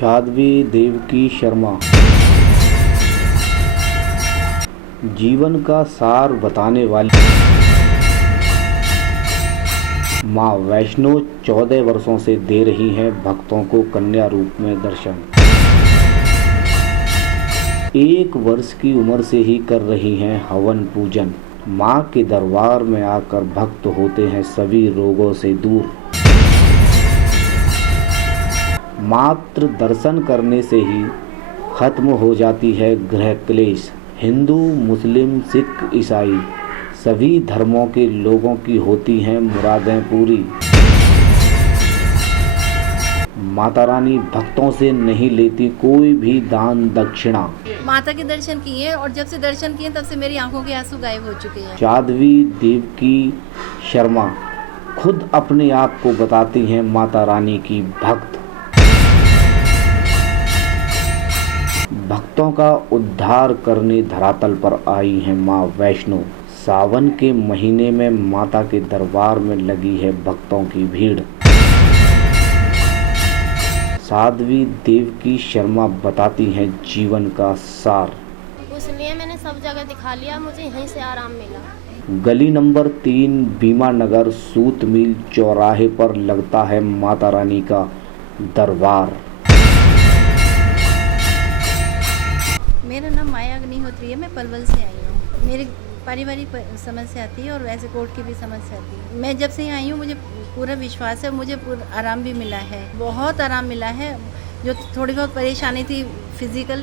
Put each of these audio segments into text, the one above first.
साध्वी देवकी शर्मा जीवन का सार बताने वाली माँ वैष्णो 14 वर्षों से दे रही हैं भक्तों को कन्या रूप में दर्शन। 1 वर्ष की उम्र से ही कर रही हैं हवन पूजन। माँ के दरबार में आकर भक्त होते हैं सभी रोगों से दूर। मात्र दर्शन करने से ही खत्म हो जाती है गृह क्लेश। हिंदू, मुस्लिम, सिख, ईसाई सभी धर्मों के लोगों की होती हैं मुरादें पूरी। माता रानी भक्तों से नहीं लेती कोई भी दान दक्षिणा। माता के दर्शन किए और जब से दर्शन किए तब से मेरी आंखों के आंसू गायब हो चुके हैं। साध्वी देवकी शर्मा खुद अपने आप को बताती हैं माता रानी की भक्त। भक्तों का उद्धार करने धरातल पर आई है माँ वैष्णो। सावन के महीने में माता के दरबार में लगी है भक्तों की भीड़। साध्वी देवकी शर्मा बताती हैं जीवन का सार। इसलिए मैंने सब जगह दिखा लिया, मुझे यहीं से आराम मिला। गली नंबर 3 बीमा नगर सूत मिल चौराहे पर लगता है माता रानी का दरबार। मेरा नाम माया अग्निहोत्री है, मैं पलवल से आई हूँ। मेरी पारिवारिक समस्या थी और वैसे कोर्ट की भी समस्या थी। मैं जब से यहाँ आई हूँ मुझे पूरा विश्वास है, मुझे पूरा आराम भी मिला है, बहुत आराम मिला है। जो थोड़ी बहुत परेशानी थी, फिजिकल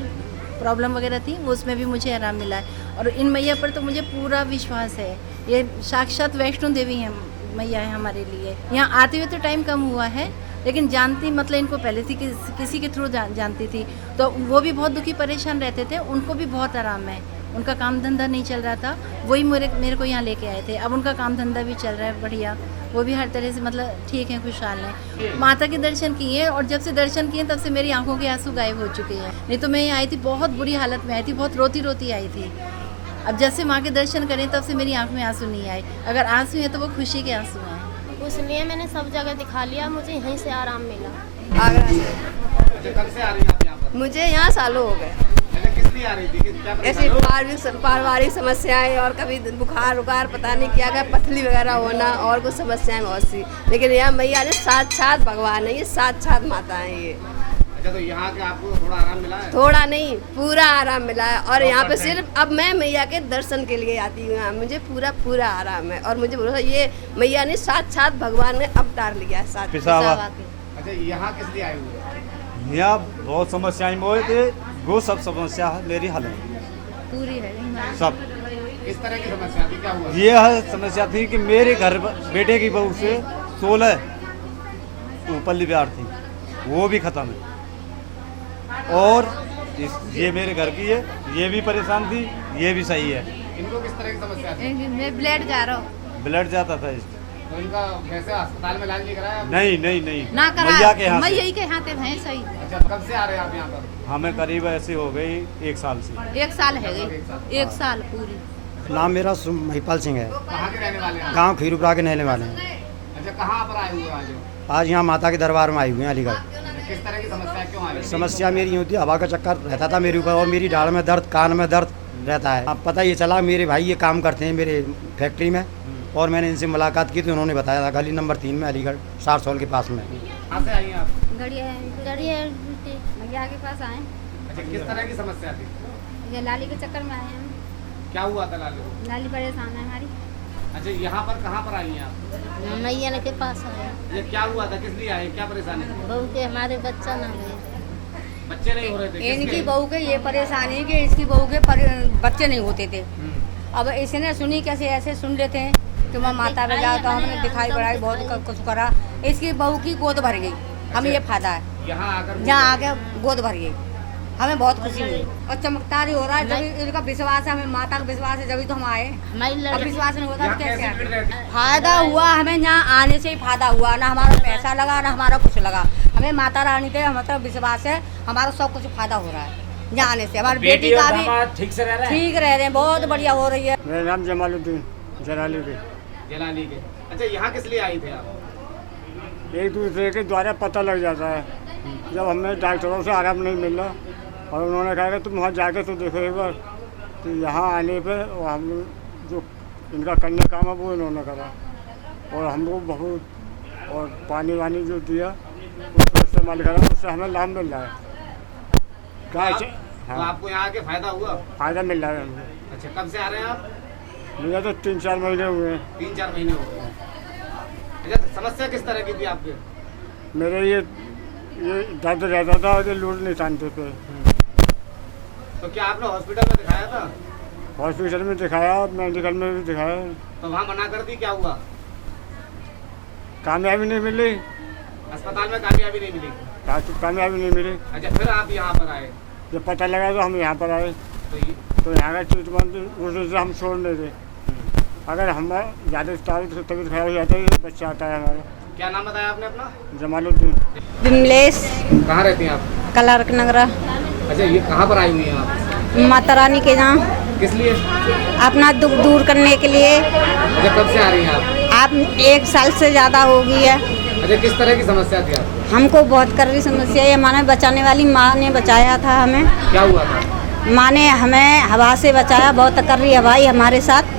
प्रॉब्लम वगैरह थी, वो उसमें भी मुझे आराम मिला है। और इन मैया पर तो मुझे पूरा विश्वास है, ये साक्षात वैष्णो देवी हैं मैया है हमारे लिए। यहाँ आते हुए तो टाइम कम हुआ है, लेकिन जानती मतलब इनको पहले थी किसी के थ्रू जानती थी, तो वो भी बहुत दुखी परेशान रहते थे, उनको भी बहुत आराम है। उनका काम धंधा नहीं चल रहा था, वही मेरे को यहाँ लेके आए थे। अब उनका काम धंधा भी चल रहा है बढ़िया, वो भी हर तरह से मतलब ठीक है, खुशहाल हैं। माता के दर्शन किए और जब से दर्शन किए तब से मेरी आंखों के आंसू गायब हो चुके हैं। नहीं तो मैं यहाँ आई थी, बहुत बुरी हालत में आई थी, बहुत रोती रोती आई थी। अब जब से माँ के दर्शन करें तब से मेरी आंख में आंसू नहीं आए। अगर आंसू हैं तो वो खुशी के आंसू हैं। इसलिए मैंने सब जगह दिखा लिया, मुझे यहीं से आराम मिला। आगरा से। कब से आ रही हैं आप यहाँ पर? मुझे यहाँ सालों हो गए। अच्छा, किस लिए आ रही थी? क्या ऐसी पारिवारिक समस्याएं और कभी बुखार उखार पता नहीं क्या क्या, पथली वगैरह होना और कुछ समस्याएं बहुत सी। लेकिन यहाँ मैया ने साक्षात भगवान है, ये साक्षात माता है ये। अच्छा, तो यहाँ के आपको थोड़ा आराम मिला है? थोड़ा नहीं, पूरा आराम मिला है। और यहाँ पे सिर्फ अब मैं मैया के दर्शन के लिए आती हूँ। यहाँ मुझे पूरा आराम है और मुझे भरोसा ये मैया ने साक्षात भगवान ने अवतार लिया है। अच्छा, यहाँ किस लिए आए हुए हैं? यहाँ बहुत समस्याएं मोए थे, वो सब समस्या मेरी हल है पूरी है सब। किस तरह की समस्या थी, क्या हुआ? ये समस्या थी कि मेरे घर बेटे की बहू से 16 ऊपरली प्यार थी, वो भी खत्म है। और ये मेरे घर की है, ये भी परेशान थी, ये भी सही है। इनको किस तरह की समस्या थी? मैं ब्लड जा रहा हूँ। ब्लड जाता था इसको। तो इनका वैसे अस्पताल में इलाज नहीं कराया? नहीं ना करा, मैया के यहाँ मैं से। यही के यहाँ हैं सही। अच्छा, कब से आ रहे हैं आप यहाँ पर? हमें करीब ऐसे हो गई 1 साल से। 1 साल है गई, 1 साल पूरी। नाम मेरा महिपाल सिंह है। कहाँ के रहने वाले हैं? गांव खीरूपुरा के रहने वाले हैं। अच्छा, कहाँ पर आए हुए आज? आज यहाँ माता के दरबार में आए हुए हैं अलीगढ़। किस तरह की समस्या, क्यों आ रही है? समस्या मेरी यूँ थी, हवा का चक्कर रहता था मेरे ऊपर और मेरी दाढ़ में दर्द, कान में दर्द रहता है। अब पता ये चला मेरे भाई ये काम करते हैं मेरे फैक्ट्री में, और मैंने इनसे मुलाकात की तो उन्होंने बताया था गली नंबर 3 में अलीगढ़ सारसौल के पास में। कहाँ से आई हैं आप? गड़िया मैया के पास आए। अच्छा, किस तरह की समस्या थी? ये लाली के चक्कर में आए हैं हम। क्या हुआ था लाली को? लाली परेशान है हमारी। अच्छा, यहाँ पर कहाँ पर आई हैं आप? मैया के पास आए। ये क्या हुआ था, किस लिए आए, क्या परेशानी थी? बहू के हमारे बच्चा ना हुए, बच्चे नहीं हो रहे थे? इनकी बहू के ये परेशानी कि इसकी बहू के बच्चे नहीं होते थे। अब इसने सुनी कैसे, ऐसे सुन लेते हैं कि मैं माता में जाओ, तो हमने दिखाई बढ़ाई बहुत कुछ करा। इसकी बहू की गोद भर गई, हमें ये फायदा है। यहाँ आके गोद भर गई, हमें बहुत खुशी हुई और चमत्कार ही हो रहा है। जब इनका विश्वास है, हमें माता का विश्वास है, जब तो हम आए। अब विश्वास नहीं होता तो कैसे आए? फायदा हुआ हमें, यहाँ आने से ही फायदा हुआ। ना हमारा पैसा लगा, ना हमारा कुछ लगा। हमें माता रानी पे हमारा विश्वास है, हमारा सब कुछ फायदा हो रहा है यहाँ आने से। हमारी बेटी का भी ठीक रह रहे हैं, बहुत बढ़िया हो रही है। मेरा नाम जमालुद्दीन जलाली के। अच्छा, यहाँ किस लिए आई थे आप? एक दूसरे के द्वारा पता लग जाता है जब हमें डॉक्टरों से आराम नहीं मिल रहा और उन्होंने कहा कि तुम वहाँ जाके तो देखो एक बार, तो यहाँ आने पे हम जो इनका करने काम है वो इन्होंने करा और हमको बहुत और पानी वानी जो दिया उसको इस्तेमाल करा, उससे हमें लाभ मिल रहा है। गाय से तो आपको यहाँ आके फायदा हुआ? फ़ायदा मिल रहा है हमको। अच्छा, कब से आ रहे हैं आप? मुझे तो 3-4 महीने हुए हैं। 3-4 महीने हो गए। अच्छा, तो समस्या किस तरह की थी आपके? मेरे ये दर्द रहता था और ये लूट निशानते पे। तो क्या आपने हॉस्पिटल में दिखाया था? हॉस्पिटल में दिखाया, मेडिकल में भी दिखाया, तो वहाँ मना कर दी, क्या हुआ? कामयाबी नहीं मिली। अस्पताल में कामयाबी नहीं मिली? कामयाबी नहीं मिली। अच्छा, फिर आप यहाँ पर आए? जब पता लगा तो हम यहाँ पर आए, तो यहाँ का ट्रीटमेंट उस वजह से हम छोड़ नहीं थे। अगर हम ज़्यादा तबीयत खराब हो जाता है तो बच्चा आता है हमारा। क्या नाम बताया आपने अपना? जमालुद्दीन। विमलेश कहाँ रहती हैं आप? कलारक नगरा। अच्छा, ये कहाँ पर आई हुई हैं आप? माता रानी के यहाँ किस लिए? अपना दुख दूर करने के लिए। अच्छा, कब से आ रही हैं आप 1 साल से ज़्यादा हो गई है। अच्छा, किस तरह की समस्या थी आपको? हमको बहुत कररी समस्या है। माने बचाने वाली माँ ने बचाया था हमें। क्या हुआ था? माँ ने हमें हवा से बचाया, बहुत कररी हवाई हमारे साथ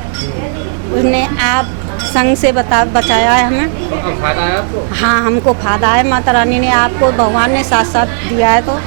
उसने आप संग से बचाया है हमें। तो अब फायदा है आपको? हाँ, हमको फायदा है। माता रानी ने आपको भगवान ने साथ साथ दिया है तो